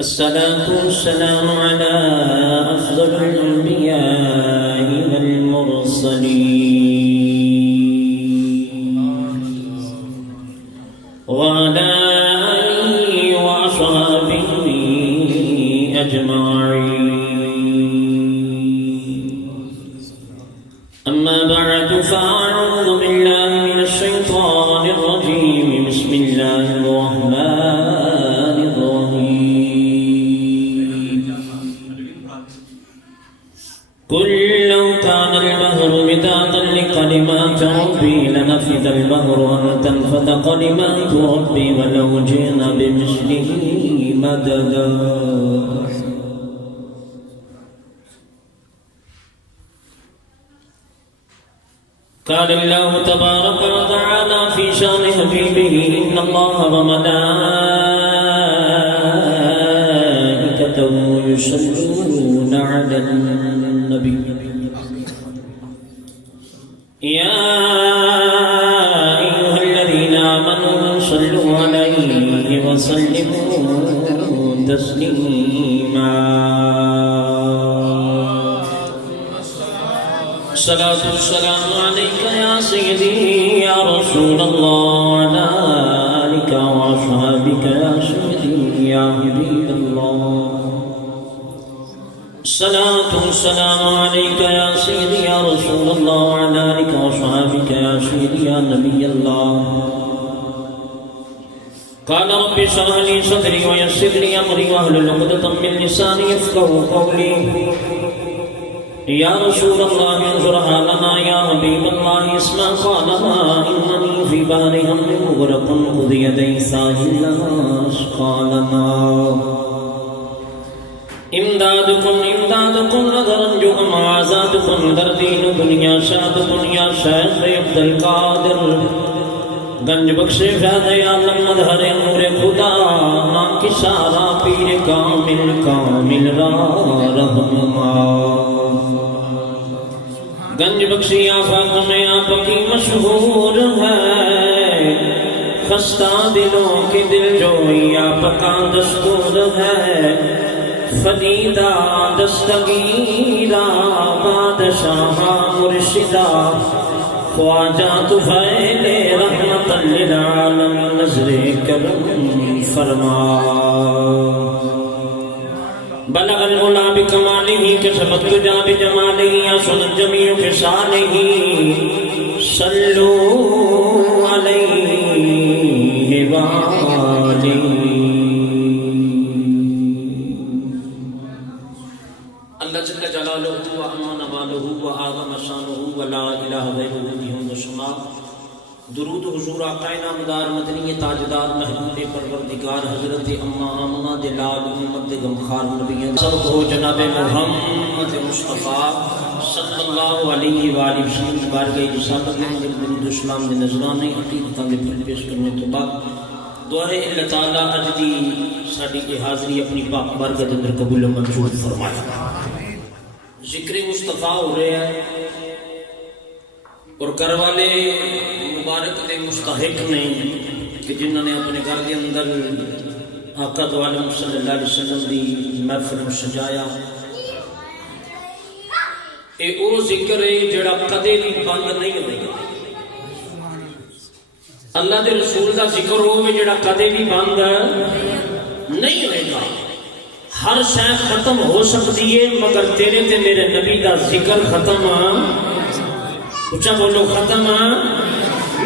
الصلاة والسلام على أفضل الأنبياء والمرسلين وعلى آله وأصحابه أجمعين. أما بعد فأعوذ بالله من الشيطان الرجيم. بسم الله الرحمن الرحيم. قل لو كان البحر مدادا لكلمات ربي لنفد البحر أن تنفد كلمات ربي ولو جئنا بمثله مددا. قال الله تبارك وتعالى في شان حبيبه إن الله وملائكته يصلون على النبي يا أيها الذين آمنوا صلوا عليه وسلموا تسليما. الصلاة والسلام عليك يا سيدي يا رسول الله وعلى آلك وأصحابك يا سيدي يا حبيب الله. الصلاة والسلام عليك يا سيدي يا رسول الله وعلى آلك وأصحابك يا سيدي يا نبي الله. قال رب اشرح لي صدري ويسر لي أمري واحلل عقدة من لساني يفقهوا قولي. يا رسول الله انظر حالنا يا حبيب الله اسمع قالنا إنني في بحر هم مغرق خذ يدي ساحل لنا أشقى لنا. امدادكم نظر انجم آزادكم در دین دنیا شادکم یا شیخ عبد القادر گنج بخش فیض عالم مظہر نور خدا نا کی سارا پیر کامل را رہنما. گنج بخشی آفاق میں آپ کی مشہور ہے خستہ دلوں کی دل جوئی آپ کا دستور ہے. فریدہ دستگیرہ بادشاہ مرشدہ خواجہ طفیل رحمت للعالم نظر کرم فرما. بلغ العلا بکمالہ کسبت تجا بجمالہ اسد الجمیع خصالہ صلو علیہ وآلہ. اللہ جل جلالہ وعظم نوالہ وأعظم شانہ ولا الہ غیرہ لہ السماء. درود حضور آقا نامدار مدنی تاجدار محبوب پروردگار حضرت اماں آمنہ دلال امت غمخار نبی سب کو جناب محمد مصطفیٰ صلی اللہ علیہ وآلہ وسلم بارگاہ رسالت میں درود اسلام دے نذرانے عقیدتاں دے پھل پیش کرنے تو بعد دعا ہے اللہ تعالیٰ اج دی ساڈی یہ حاضری اپنی پاک بارگاہ دے اندر قبول و منظور فرمائے. ذکر مصطفیٰ ہو رہے ہیں اور گھر والے مبارک دے مستحق نہیں کہ جنہوں نے اپنے گھر کے اندر آقا دو عالم صلی اللہ علیہ وسلم دی محفل میں سجایا. اے او ذکر ہے جڑا کدے بھی بند نہیں ہوئے گا. اللہ دے رسول دا ذکر ہوئے جڑا کدے بھی بند نہیں ہوئے گا. ہر شے ختم ہو سکتی ہے مگر تیرے تے میرے نبی دا ذکر ختم اچھا بولو ختم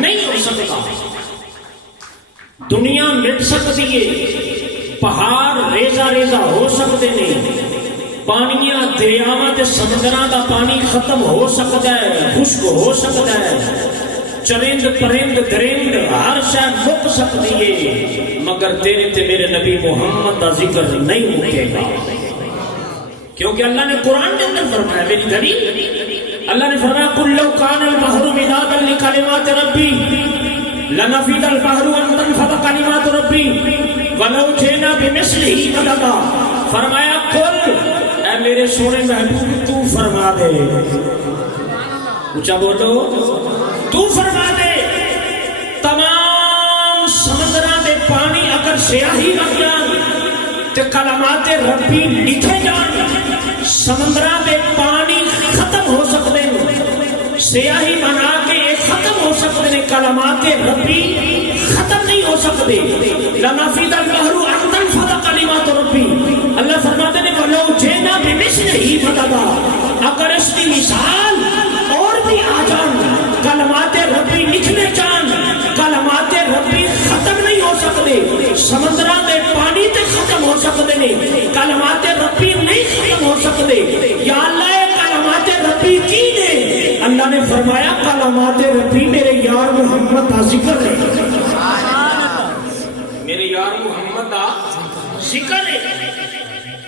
نہیں ہو سکتا. دنیا مٹ سکتی ہے پہاڑ ریزہ ہو سکتے نہیں پانیاں دریاواں تے سمندراں دا پانی ختم ہو سکتا ہے خشک ہو سکتا ہے چرند پرند درند ہر شے مک سکتی ہے مگر تیرے تے میرے نبی محمد دا ذکر نہیں مکے گا. کیونکہ اللہ نے قرآن کے اندر فرمایا میری دلیل اللہ نے فرمایا قل لو کان البحر مدادا لکلمات ربی لنفد البحر وان تنفد کلمات ربی ولو جئنا بمثلہ مددا. فرمایا قل اے میرے سونے محبوب تو فرما دے اونچا بولو تو فرما دے سیاہی بن جان تے کلمات ربی لکھے جان سمندراں دے پانی ختم ہو سکتے ہیں سیاہی بنا کے ختم ہو سکتے ہیں کلمات ربی ختم نہیں ہو سکتے لنفد البحر ان تنفد کلمات ربی اللہ فرماتے ہیں ولو جئنا بمثلہ مددا اگر اس کی مثال اور بھی آ جان کلمات ربی لکھنے جان کلمات ربی ختم نہیں ہو سکتے سمندراں دے پانی تے ختم ہو سکتے ہیں کلمات ربی نہیں ختم ہو سکتے یا اللہ کلمات ربی کی نے اللہ نے فرمایا کلمات ربی میرے یار محمد کا ذکر ہے میرے یار محمد کا ذکر ہے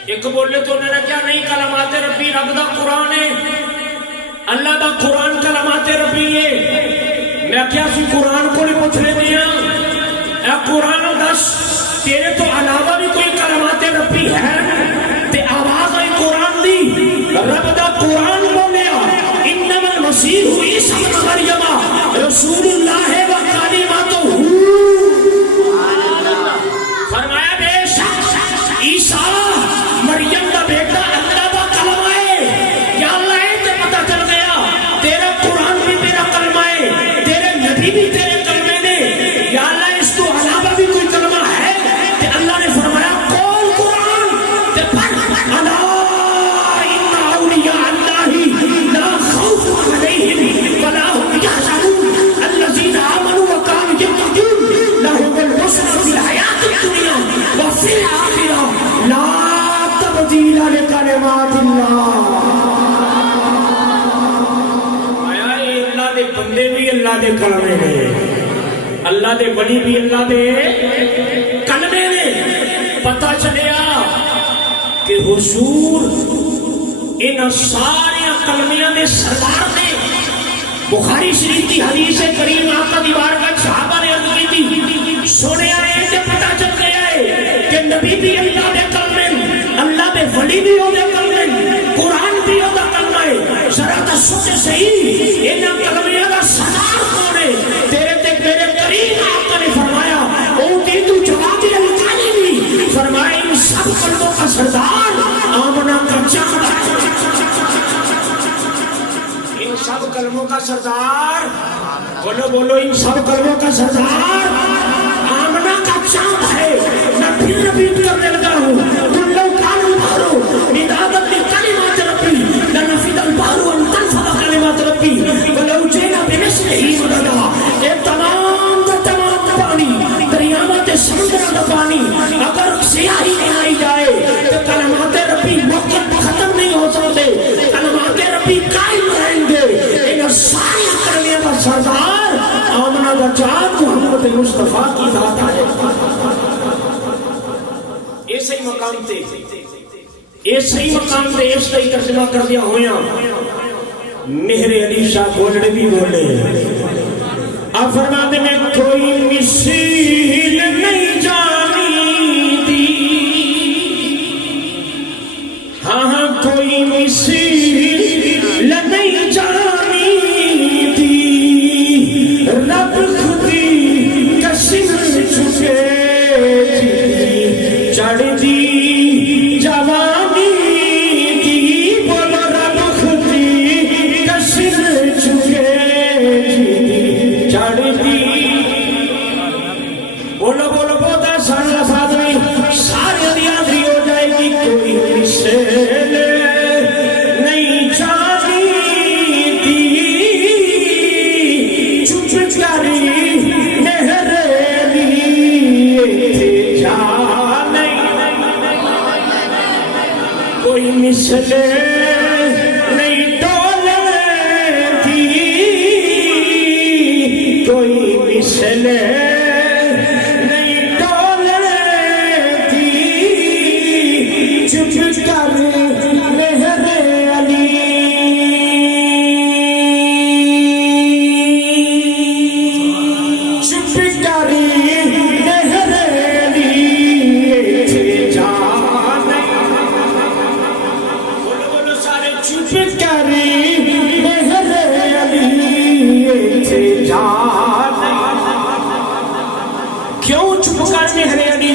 ایک بولے تو انہوں نے کیا نہیں کلمات ربی رب دا قرآن ہے اللہ دا قرآن کلمات ربی ہے میں کیا سی قرآن کو نہیں پوچھ لیتے ہیں اے قرآن دس تیرے تو علاوہ بھی کوئی کلمات ربی ہے تے آواز آئی قرآن دی رب دا قرآن بولیا انما المسیح عیسی ابن مریم رسول اللہ و کلماتہ فرمایا بے شک عیسیٰ مریم دا بیٹا اللہ دا کلمہ ہے یا اللہ تے پتہ چل گیا تیرا قرآن بھی میرا کلمہ ہے تیرے نبی بھی تیرے کلمے نے یا اللہ اس تو علاوہ بھی کوئی کلمہ ہے تے اللہ نے فرمایا کون قرآن تے پڑھ الا ان اولیاء اللہ لا خوف علیہم ولا هم يحزنون الذين آمنوا وكانوا يتقون لهم البشرى في الحياة الدنيا وفي الآخرة لا تبدیل لکلمات اللہ آیا اللہ دے بندے بھی اللہ دے کلمے نے اللہ دے ولی بھی اللہ دے کلمے نے پتہ چلیا کہ حضور ان سارے کلمیاں دے سردار نے بخاری شریف کی حدیث کریم آقا دی بارگاہ صحابہ نے عرض کی تھی سونے آئے تے پتہ چل گیا ہے کہ نبی بھی اللہ دے کلمے اللہ دے ولی بھی ہو دے کلمے قرآن بھی ہو دا کلمہ ہے ذرا تا سوچے صحیح انہاں کلمیاں دا سردار کون ہے تیرے تے میرے کریم آقا نے فرمایا اوٹی تو جواب الکالمی فرمایا ان سب کلموں کا سردار آمنہ کا چاند ان سب کلموں کا سردار بولو بولو ان سب کلموں کا سردار آمنہ کا چاند ہے میں پھر رپیٹ کرنے لگا ہوں کلو کان البحر مدادا لکلمات ربی لنفد البحر ان تنفد کلمات ربی ولو جئنا بمثلہ مددا اے تمام دا تمام پانی دریاواں تے سمندراں دا پانی اگر سیاہی نہائی جائے تو کلمات ربی وقت ختم نہیں ہو سکتے کلمات ربی قائم رہیں گے ان ساری کلمیاں دا سردار آمنہ دا چاند محمد مصطفیٰ کی ذات ہے ایسے ہی مقام تے ایسے ہی مقام تے اس طرح ترجمہ کر دیا ہویا مہر علی شاہ گولڑے بھی بولے آپ فرماتے میں کوئی مثیل نہیں جانی دی ہاں ہاں کوئی مثیل نہیں جانی دی رب خودی کشن چکے چڑھ دی جوانی دی بولو رب خودی کشن چکے چڑھ دی بولو بولو بہت آسان لفظ میں سارے دیادری ہو جائے گی کوئی مثل نہیں جانی دی چپ کری مہر لیے جا نہیں کوئی مثل نہیں ڈولے دی کوئی مثل نہیں ڈولے دی چپ کر مہر علی چپ کر مہر علی جا بولو بولو سارے چپ کر مہر علی جا کیوں چپ کر مہر علی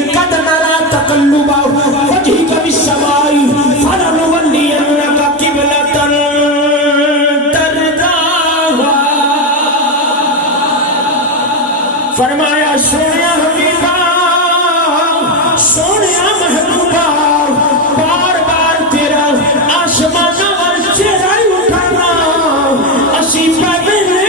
فرمایا سونیا حبیبا سونیا محبوبا بار بار تیرا آسمان وال چہرہ اٹھانا اسی پہلے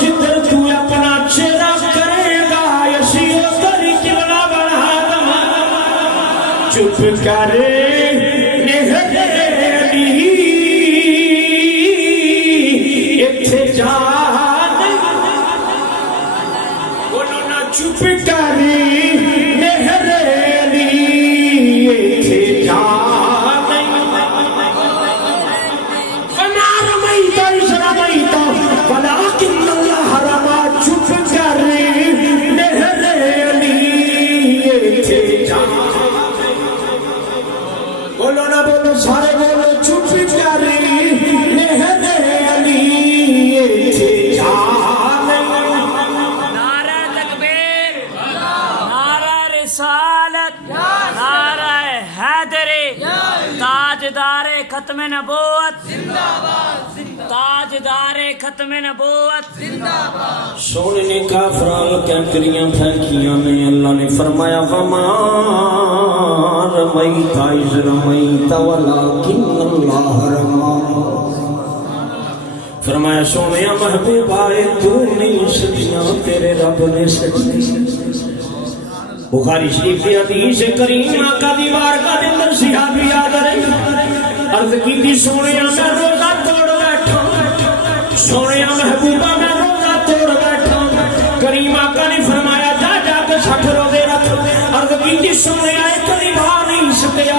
جدھر تو اپنا چہرہ کرے گا اسی ادھر قبلہ بنا دیں چپ کرے چپ کری مہرلی تھے جانے فما رمیت اذ رمیت ولکن اللہ رما چپ کری مہرلی تھے جانے بولو نہ بولو سارے بولو چپ کری مہرلی تھے جانے تاجدار ختم نبوت تاجدار ختم نبوت سونے نے کافران کینکریاں پھینکیاں میں اللہ نے فرمایا وما رمیت اذ رمیت ولکن اللہ رما فرمایا سونیا محبوب آئے تو نہیں سکیاں تیرے رب نے سکی بخاری شریف کی حدیث کریم آقا دی بارگاہ دے اندر صحابی یاد رہی عرض کی تھی سونیا میں روزہ توڑ بیٹھا سونیا محبوبہ میں روزہ توڑ بیٹھا کریم آقا نے فرمایا جا جا کے 60 روزے رکھ عرض کی تھی سونیا اتنی بھا نہیں سکیا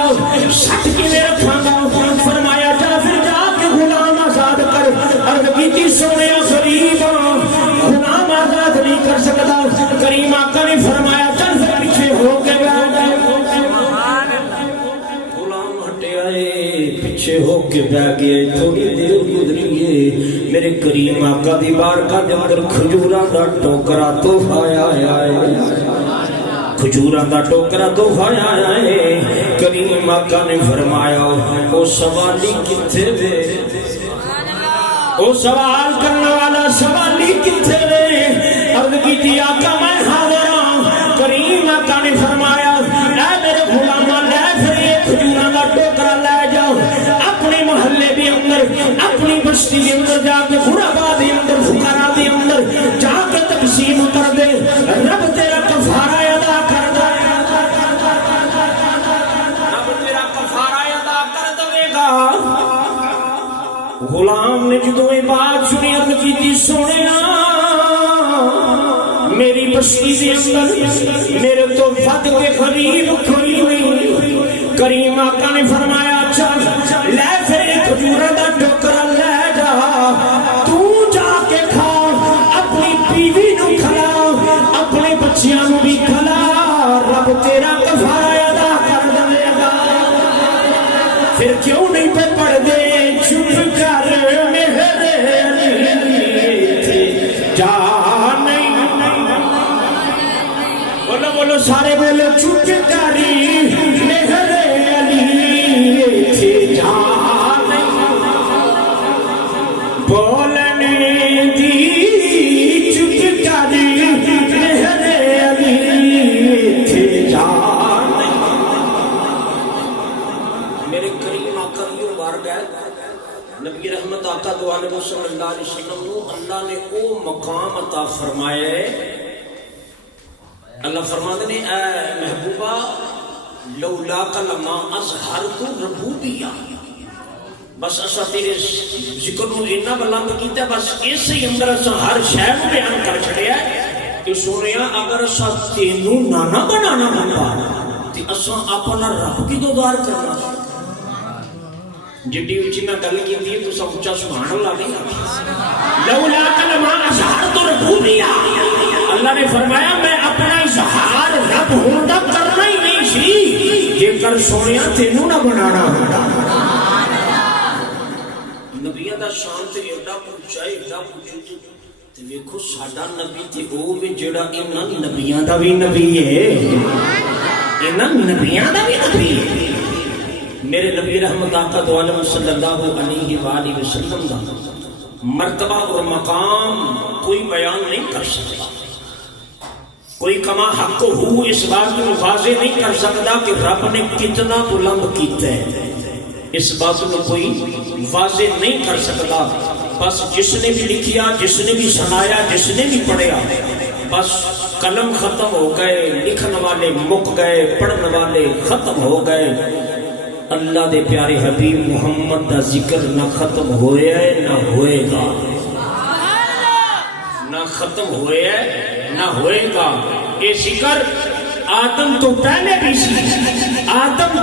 60 کی میں رکھاں گا فرمایا جا پھر جا کے غلام آزاد کر عرض کی تھی سونیا غریب غلام آزاد نہیں کر سکتا کریم آقا نے فرمایا چل پیچھے ہو کے بیٹھ گئے تھوڑی دیر گزری ہے میرے کریم آقا دی بارگاہ دے اندر کھجوراں دا ٹوکرا تحفہ آیا ہے کھجوراں دا ٹوکرا تحفہ آیا ہے کریم آقا نے فرمایا او سوالی کتھے وے او سوال کرنے والا سوالی کتھے وے عرض کی تھی آقا میں حاضر ہوں کریم آقا نے فرمایا اے میرے غلامہ لے پھر یہ کھجوراں دا ٹوکرا لے جاؤ اپنے محلے دے اندر اپنی بستی دے اندر جا کے غربا دے اندر فقراء دے اندر جا کے تقسیم کر دے رب تیرا کفارہ ادا کر دے رب تیرا کفارہ ادا کر دے گا غلام نے جدو یہ بات سنی عرض کی تھی سونیا میری بستی دے اندر میرے تو ود کے قریب کوئی نہیں کریم آقا نے فرمایا چل لے پھر کھجوراں دا ٹوکرا لے جا تو جا کے کھا اپنی بیوی نو کھلا اپنے بچیاں نو بھی کھلا رب تیرا کفارہ ادا کر دے گا پھر کیوں نہیں پہ پڑھ دے چپ کر میرے تھے جا بولو سارے بولو چپ کری مہر علی تھے جانے بولنے دی چپ کری مہر علی تھے جانے میرے کریم آقا یوں بار گئے نبی رحمت آقا دو علیہ صلی اللہ علیہ وسلم اللہ نے او مقام عطا فرمائے اللہ فرماتے ہیں اے محبوبہ لولاک لما اظہرت ربوبیہ بس اسا تیرے ذکر نو اتنا بلند کیتا بس اس ہی اندر اسا ہر شے نو بیان کر چھڑیا کہ سونیا اگر اسا تینوں نانا بنانا ہوندا تے اسا اپنا رب کیوں دار کرنا جڈی اچھی میں گل کیتی ہے تو سب اچا سبحان اللہ نہیں لولاک لما اظہرت ربوبیہ اللہ نے فرمایا میں اپنا اظہار رب ہوندہ کرنا ہی نہیں سی جے کر سونیا تینوں نہ بنانا ہوتا نبیہ دا شان تے ایڈا پوچھا ایڈا پوچھا تے ویکھو ساڈا نبی تے او وی جڑا انہاں نبیاں دا وی نبی ہے انہاں نبیاں دا وی نبی ہے میرے نبی رحمت آقا دو عالم صلی اللہ علیہ وآلہ وسلم دا مرتبہ اور مقام کوئی بیان نہیں کر سکتا، کوئی کما حق ہو اس بات کو واضح نہیں کر سکتا کہ رب نے کتنا بلند کیتا ہے، اس بات کو کوئی واضح نہیں کر سکتا۔ بس جس نے بھی لکھیا، جس نے بھی سنایا، جس نے بھی پڑھیا، بس قلم ختم ہو گئے، لکھن والے مک گئے، پڑھن والے ختم ہو گئے۔ اللہ دے پیارے حبیب محمد دا ذکر نہ ختم ہویا ہے نہ ہوئے گا، نہ ختم ہویا ہے نہ ہوئے گا۔ یہ ذکر آدم تو پہلے بھی سی، آدم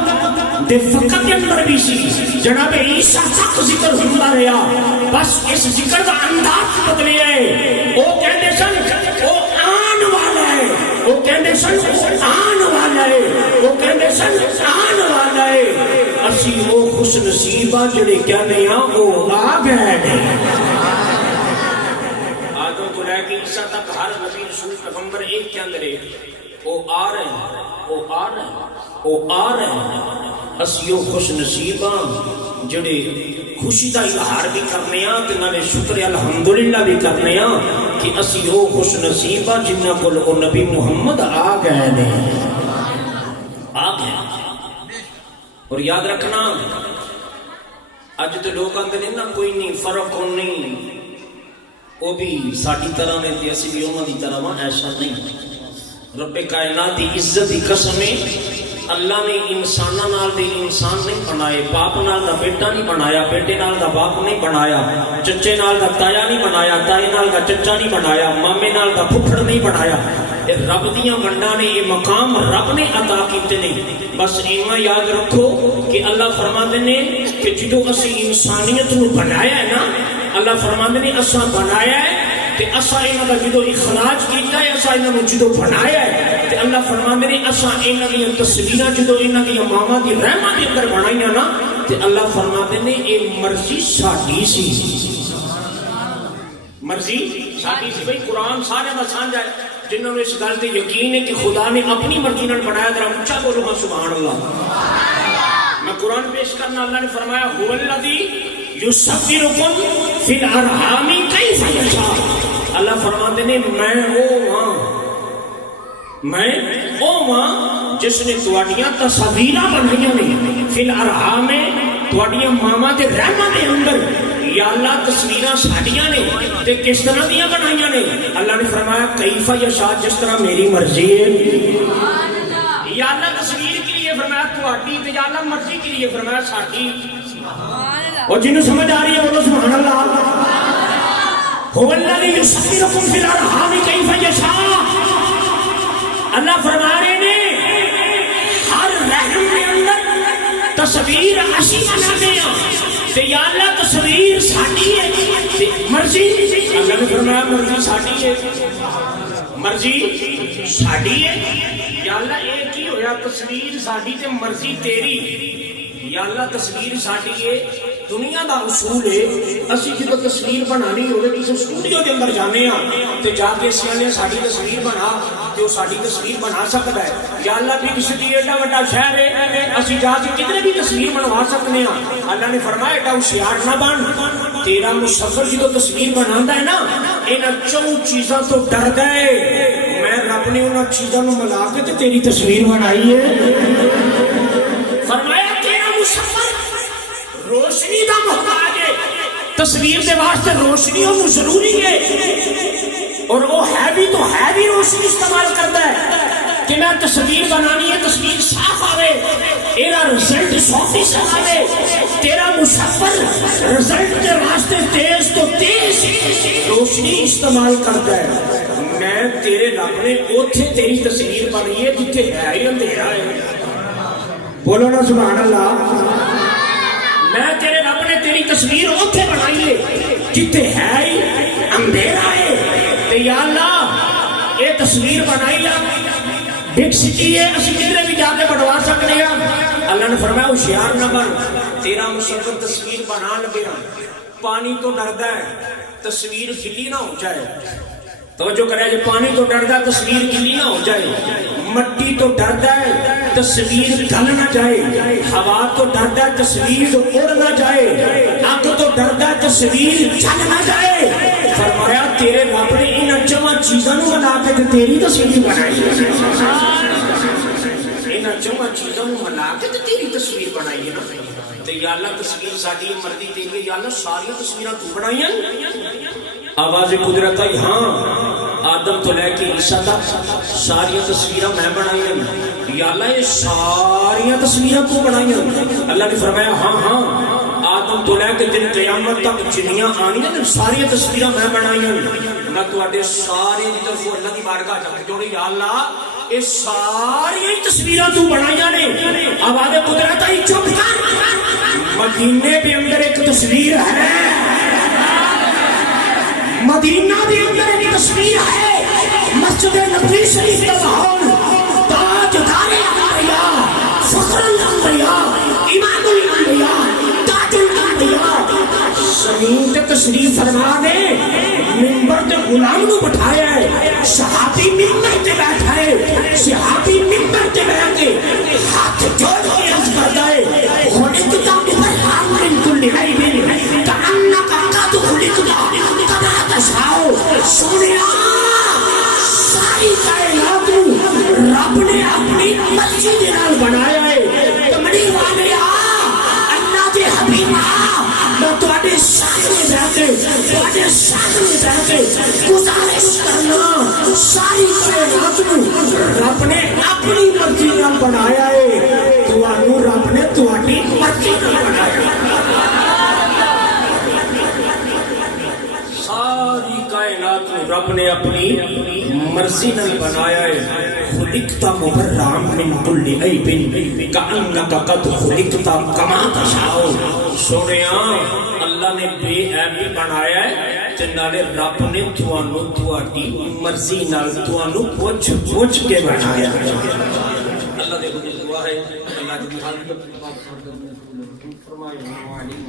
دے فقط کے اندر بھی سی، جناب عیسیٰ تک ذکر ہوندا رہا، بس اس ذکر کا انداز بدلے ہے۔ وہ کہندے سن وہ آن والا ہے، وہ کہندے سن آن والا ہے، وہ کہندے سن آن والا ہے۔ اسی وہ خوش نصیبہ جڑے کہنے ہاں وہ آ گئے ہیں۔ آدم کو لے کے عیسیٰ تک ہر نبی رسول پیغمبر ایک کے اندر ایک، وہ آ رہے ہیں، وہ آ رہے ہیں، وہ آ رہے ہیں۔ اسی وہ خوش نصیبہ جڑے خوشی دا اظہار بھی کرنے ہاں تے نالے شکر الحمدللہ بھی کرنے ہاں کہ اسی وہ خوش نصیبہ جنہاں کول او نبی محمد آ گئے نے، آ گئے۔ اور یاد رکھنا اج تو لوگ آندے نے نا کوئی نہیں فرق کون نہیں، وہ بھی ساڈی طرح نے تے اسی بھی انہاں دی طرح وا، ایسا نہیں۔ رب کائنات دی عزت دی قسم ہے، اللہ نے انساناں نال دے انسان نہیں بنائے، باپ نال دا بیٹا نہیں بنایا، بیٹے نال دا باپ نہیں بنایا، چچے نال دا تایا نہیں بنایا، تائے نال دا چچا نہیں بنایا، مامے نال دا پھپھڑ نہیں بنایا۔ یہ رب دیاں ونڈاں نے، یہ مقام رب نے عطا کیتے نے۔ بس اینا یاد رکھو کہ اللہ فرماندے نے کہ جدوں اسی انسانیت نو بنایا ہے نا، اللہ فرماندے نے اساں بنایا ہے تے اساں انہاں دا جدوں اخراج کیتا ہے، اساں انہاں نو جدوں بنایا ہے تے اللہ فرماندے نے اساں انہاں دی تصویراں جدوں انہاں دی ماواں دی رحماں دے اندر بنائیاں نا تے اللہ فرماندے نے اے مرضی ساڈی سی، مرضی ساڈی سی۔ بھئی قرآن سارے دا سانجھا ہے، جنہوں نے اس گل تے یقین ہے کہ خدا نے اپنی مرضی نال بنایا، ذرا اونچا بولو گا سبحان اللہ۔ میں قرآن پیش کرنا، اللہ نے فرمایا هو الذی یصورکم فی الارحام کیف یشاء۔ اللہ فرماتے نے میں او ہاں جس نے تواڈیاں تصویراں بنائیاں نے فی الارحام، تواڈیاں ماواں دے رحماں دے اندر۔ یا اللہ تصویراں ساڈیاں نے تے کس طرح دیاں بنائیاں نے؟ اللہ نے فرمایا کیف یشاء، جس طرح میری مرضی ہے۔ یا اللہ تصویر کے لیے فرمایا تواڈی، تے یا اللہ مرضی کے لیے فرمایا ساڈی۔ اور جنہوں سمجھ آ رہی ہے بولو سبحان اللہ۔ هو الذی یصورکم فی الارحام کیف یشاء۔ اللہ فرما رہے نے ہر رحم کے اندر تصویر اسی بنانے ہیں تے یا اللہ تصویر ساڈی ہے تے مرضی، اللہ نے فرمایا مرضی ساڈی ہے، مرضی ساڈی ہے۔ یا اللہ ایک ہی ہویا، تصویر ساڈی تے مرضی تیری۔ یا اللہ تصویر ساڈی ہے، دنیا دا اصول ہے، اسی جدو تصویر بنانی ہوئے کسی اسٹوڈیو کے اندر جانے ہاں تے جا کے سیانے ساڈی تصویر بنا تے وہ ساڈی تصویر بنا سکتا ہے۔ یا اللہ بگ سٹی ایڈا بڑا شہر ہے، اسی جا کے کتنے بھی تصویر بنوا سکتے ہیں۔ اللہ نے فرمایا ایڈا ہوشیار نہ بن، تیرا مسافر جدو تصویر بناتا ہے نا انہاں چوں چیزاں تو ڈر گئے، میں رب نے انہاں چیزاں نو ملا کے تے تیری تصویر بنائی ہے۔ فرمایا تیرا مسافر روشنی دا محتاج ہے، تصویر دے واسطے روشنی انہوں ضروری ہے، اور وہ ہے بھی روشنی استعمال کرتا ہے کہ میں تصویر بنانی ہے، تصویر صاف آوے، ایرا رزلٹ 100% آوے۔ تیرا مسافر رزلٹ دے واسطے تیز تو تیز روشنی استعمال کرتا ہے۔ میں تیرے رب نے اوتھے تیری تصویر بنائی ہے جتھے ہے ہی اندھیرا ہے، بولو نا سبحان اللہ۔ میں تیرے رب نے تیری تصویر اوتھے بنائی ہے جتھے ہے ہی اندھیرا ہے تے یا اللہ یہ تصویر بنائی ہے بگ سٹی ہے، اسی کدھر بھی جا کے بنوا سکتے ہیں۔ اللہ نے فرمایا ہوشیار نہ بن، تیرا مسافر تصویر بنا لگے نا پانی تو ڈردا ہے تصویر گلی نہ ہو جائے، توجہ کرے جی، پانی تو ڈردا تصویر گلی نہ ہو جائے، مٹی تو ڈرتا ہے تصویر گل نہ جائے، ہوا تو ڈرتا ہے تصویر اڑ نہ جائے، آگ تو ڈرتا ہے تصویر جل نہ جائے۔ فرمایا تیرے رب نے ان چواں چیزوں ملا کے تیری تصویر بنائی، ان چواں چیزوں ملا کے تیری تصویر بنائی ہے نا۔ تو یا اللہ تصویر ساڈی مرضی تیری ہے، یا اللہ ساری تصویراں تو بنائیاں۔ آواز قدرت آئی ہاں، آدم تو لے کے عیسیٰ تک ساری تصویراں میں بنائیاں، یا اللہ یہ ساری تصویراں تو بنائیاں۔ اللہ نے فرمایا ہاں ہاں، آدم تو لے کے دن قیامت تک جنیاں آنیاں ساری تصویراں میں بنائیاں۔ میں تواڈے سارے دی طرف اللہ دی بارگاہ چ جوڑے یا اللہ یہ ساری تصویراں تو بنائیاں نے۔ آواز قدرت آئی چپ کر، مدینے کے اندر ایک تصویر ہے، مدینہ کے اندر ایک تصویر ہے، مسجد نبوی شریف کا ماحول، تاجدار انبیاء، فخر الانبیاء، امام الانبیاء، تاج الانبیاء زمین تے تشریف فرما نے منبر تے غلام نو بٹھایا ہے، صحابی منبر تے بیٹھا ہے، صحابی منبر تے بیٹھ کے ہاتھ جوڑ کے عرض کرتا ہے خلقت ببرهان من كل عیب كأنك قد خلقت كما تشاء۔ سنیا ساری کائنات رب نے اپنی مرضی دے نال بنایا ہے۔ کملی والے اللہ دے حبیب میں تواڈے سامنے بیٹھ کے تواڈے سامنے بیٹھ کے گزارش کرنا، ساری کائنات رب نے اپنی مرضی نال بنایا ہے، تانوں رب نے تواڈی مرضی نال بنایا ہے۔ ساری کائنات رب نے اپنی مرضی نال بنایا ہے۔ خلقت مبرئا من كل عیب كأنك قد خلقت كما تشاء۔ سنیا اللہ نے بے عیب بھی بنایا ہے تے نالے رب نے تانوں تواڈی مرضی نال تانوں پوچھ پوچھ کے بنایا ہے۔ اللہ دے دعا ہے اللہ دی حاضر فرمائے۔